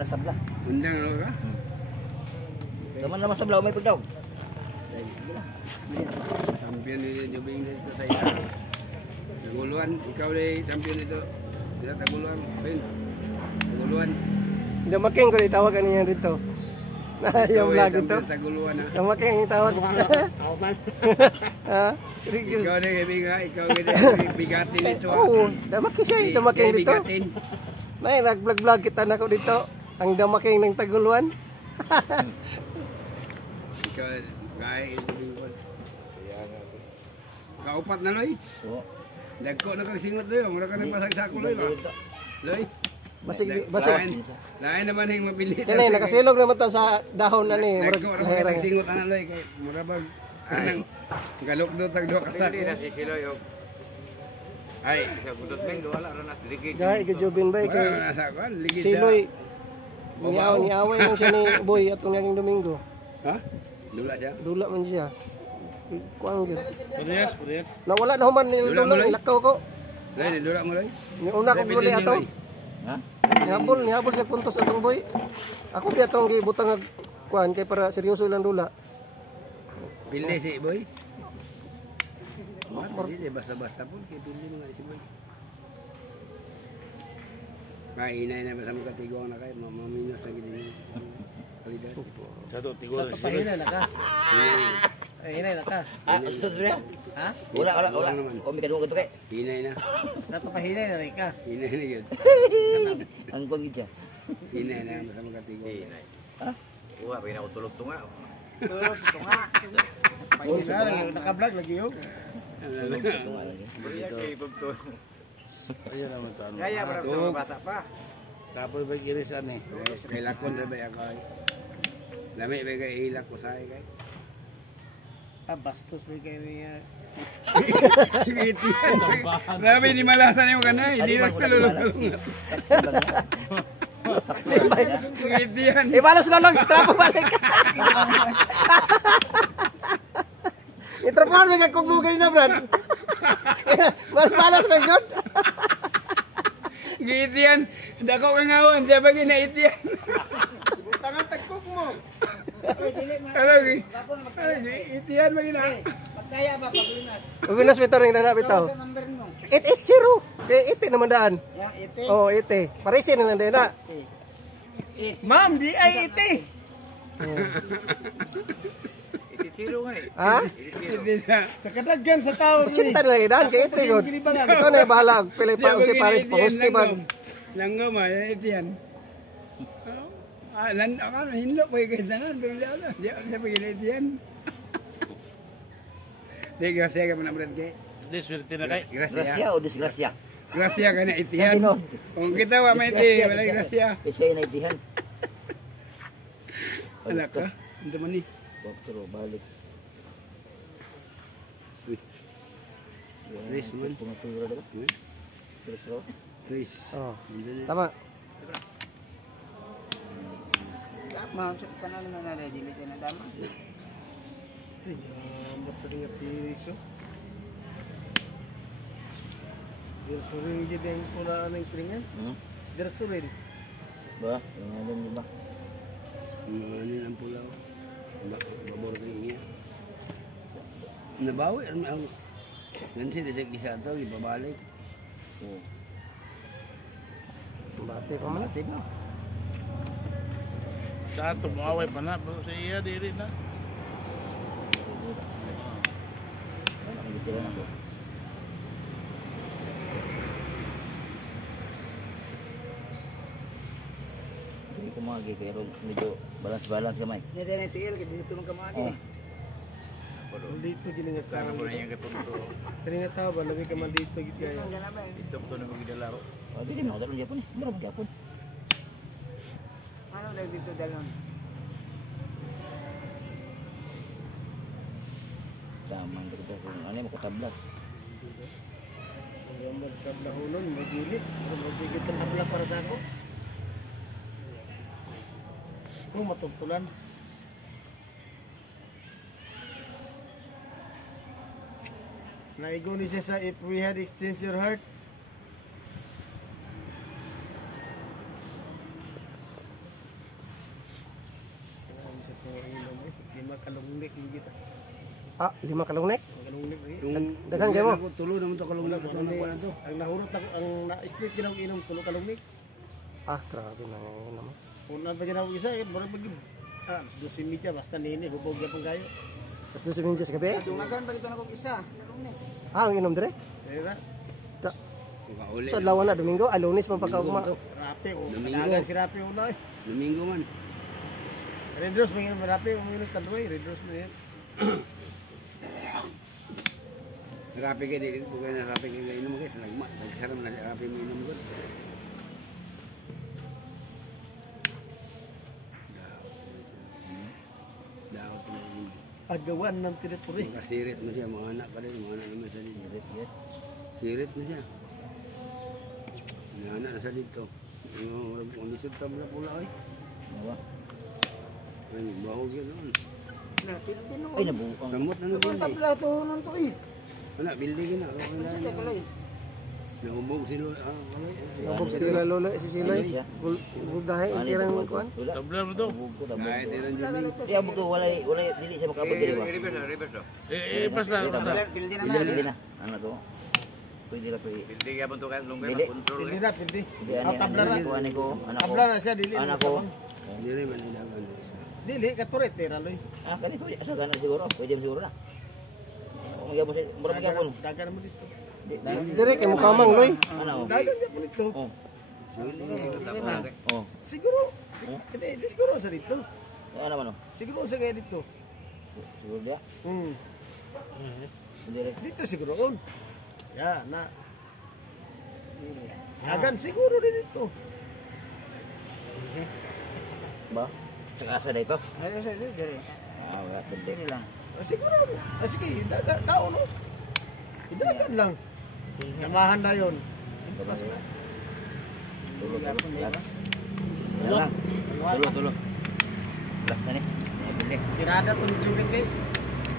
na sabla. Undang ano ka? Naman naman sabla may pagdaw. Champion ni Jubing dito sa iya. Taguluan, ikaw din champion dito. Sila Taguluan, Ben. Taguluan. Damaking ko itawag niya dito. Yung vlog ito. Taguluan ha. Damaking itawag. Ha? Ikaw din kaibigan, ikaw din bigatin dito. Oo, damaking siya, damaking dito. Nay, nag-vlog kita na ko dito. Ang damaking ng Taguluan. Ikaw, kaya kaupat na loy. Oo. Dagko na kang singot loy, mura ka nagpasag sa kuloy ba? Loy. Basig. Lain naman yung mabilit. Kani nakasilog naman ta sa dahon na ni. Dagko na kang singot ana loy kay mura bag anang galok do tag duha ka sa. Hindi na si Siloy og. Ay, sa gudot men wala ra na ligid. Gay Jubin bay kay Nasa kan ligid sa. Siloy. Niaway man siya ni Boy atong naging Domingo. Ha? Dula siya. Dula man siya. Kuang gyud. Parehas. Nawala na human ni Dula mo, dula Loy? lakaw ko. Loy, dula mo loy. Ni una ko guli ato. Ha? Nihabol sa puntos atong Boy. Ako di atong gibutang ag kuan kay para seryoso lang dula. Pilih si boy. Hindi basta-basta pun kay pilih mo nga si boy. Kainay na basta mo katigong na kay maminos na gid ni kalidad. Satu tigol. Pahinay na ka. Pahinay na ka. Sa surya? Ha? Wala. naman. O may kadung kato kay. Hinay na. Sa to pahinay na rin ka. Hinay na yun. Ang kuan gid siya. Hinay na basta mo katigong. Ha? Uwa pa na utulog tunga. Pero sa tunga. Pahinay na naka-vlog lagi yo. Tunga lagi. Kay bugton. Ayan naman to. Gaya para sa bata pa. Tapos ba irisan eh. Kay lakon sa bay ako. Lami ba kay ilak ko sa kay. Bastos may kayo niya. Gitian. Grabe di malasan yung kanay. Hindi na kalulong. Gitian. Ibalas na lang, trapo balik ka. Itrapahan mo kag kugmugay na, Brad. Balas na yun. Gitian. Dako ka ngawan. Siya ba ginaitian? Tangan tagkog mo. Ano itian ba gina? Magkaya ba paglinas? Paglinas bitaw ring na bitaw. 880. Kay 80 naman daan. Ya, 80. Oh, 80. Parisin na lang din na. Ma'am, di ay 80. Ititiro nga eh. Ha? Hindi na. Sa kadaghan sa tao. Cinta na lang daan kay 80 gud. Ikaw na bahala pili pa si Paris posti bag. Langgam itian. Ako hinlo ko kay tanan pero di siya pagilitian. Di grasya ka man brad kay. Diswerte na kay. Grasya o disgrasya? Grasya ka na itian. Kung kita wa may di wala grasya. Kasi ay naitihan. Ala ka. Ito man ni. Doktor balik. Tris man. Pumatura daw. Tris ro. Tris. Oh. Tama. Masuk panalo na nalay dili na dama. Ambot sa ring piso. Dir surin gid ang pula ng kringan. Dir surin. Ba, yung alam niyo ba? Ano ang pulaw? Babor kay niya. Nabawi ang nansi sa isa to ibabalik. Oo. Bate pa man. Matib na. Sa ato mo away pa na pero sa iya diri na. Ang gitira na ko. Hindi ko magi pero medyo balance gamay. Hindi na tiil kay dito man kamagi. Dito gini nga Para mo na yung katundo. Kani nga tao ba lagi ka man dito gid kaya. Ito to na magdalaro. Oh, di mo daron Japon. Mura mo Japon. Ano lagi dito dalon? Damang dito kung ano mo katablat. Yung magkablahulon, magilit. Magigit ang habla para sa ako. Kung matungtulan. Naigo ni siya sa if we had exchanged your heart. kalungnik kita. Ah, 5 kalungnik? Kalungnik. Daghan kayo mo? Tulo naman to kalungnik. Ang nahurot ang na-street inom tulo kalungnik. Ah, grabe na ngayon naman. Una pa ginawa isa, baru bagi. Ah, 12 media basta nini hubog gyapon kayo. Tapos 12 minutes sa gabi? Dungagan pa kita na kog isa. Ah, ang inom dire? Dira. Uli. Sa lawan na Domingo, Lunes man pagkaugma. Rapi o. Domingo. Dagan si Rapi una eh. Domingo man. Red Rose mangin Rapi o minus tanduay, Red Rose man yan. Rapi kayo din. Bukan na rapi kayo inom guys. Lagma. Nagsaram na rapi mo inom ko. Daot mo inom. Agawan ng teritori. Sirit mo siya. Mga anak pa rin. Mga anak naman sa dito. Sirit mo siya. Mga anak na sa dito. Ang lisod tam na pula ay. Ano? Ay, bahog yun noon. Ay, nabuang. Samot na nabundi. Tabla to nun to eh. Anak, building na. Sige kalay. Nahubog si Lolo. Kalay. Nabog tira lolo si Siloy. Guldahay tirang kuan. Tabla mo to. Buko tabla. Kahit ilan dyan. Di abog to wala dili siya makabot dili ba? Reverse do. Basta. Pildi na Pwede na. Ano to? Pwede na pwede. Pildi ka bunto kay lungga Dili. control. Pildi na, pildi. Pwede ani tabla na. ani ko, anak ko. Tabla na siya dili. Anak ko. Hindi rin man ilagan. Dili katuret tira loy. Ah, kani ko sa gana siguro. Pwede siguro na. Magyapon siya, mura magyapon. Dagan mo dito. Dire kay mukamang loy. Ano? Dagan niya po dito. Oh. Oh. Siguro. Hindi siguro sa dito. Ano man? Siguro sa kaya dito. Siguro dia. Dire. Dito siguro on. Ya, na. Dagan siguro din dito. Ba? Sa kasa dito. Ay, sa dito. Ah, wala pwede lang. Siguro. Sige, dagan tao no. Dagan lang. Namahan na yun. Tulo. Lang. Tulo. Last na ni. Pwede. Tirada pun cumit eh.